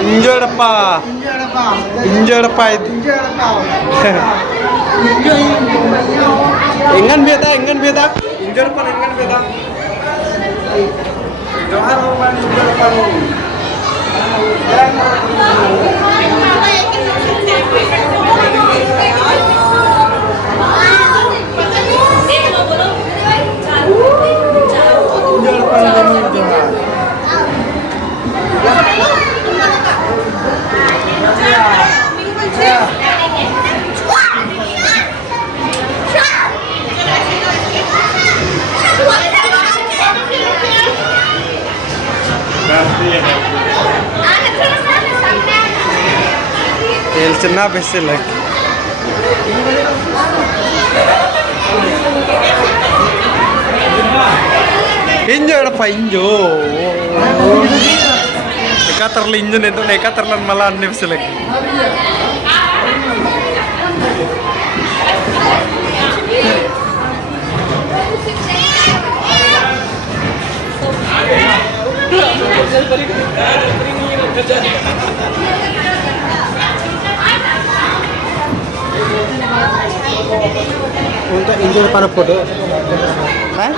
Injured pa. Injured pa. Engan beda. Injured pa engan beda. Johar man injured pa. Elcina besi lagi. Injured pa Neka terlinjun itu neka terlan malan nih besi lagi. Untuk injil pada foto, hah?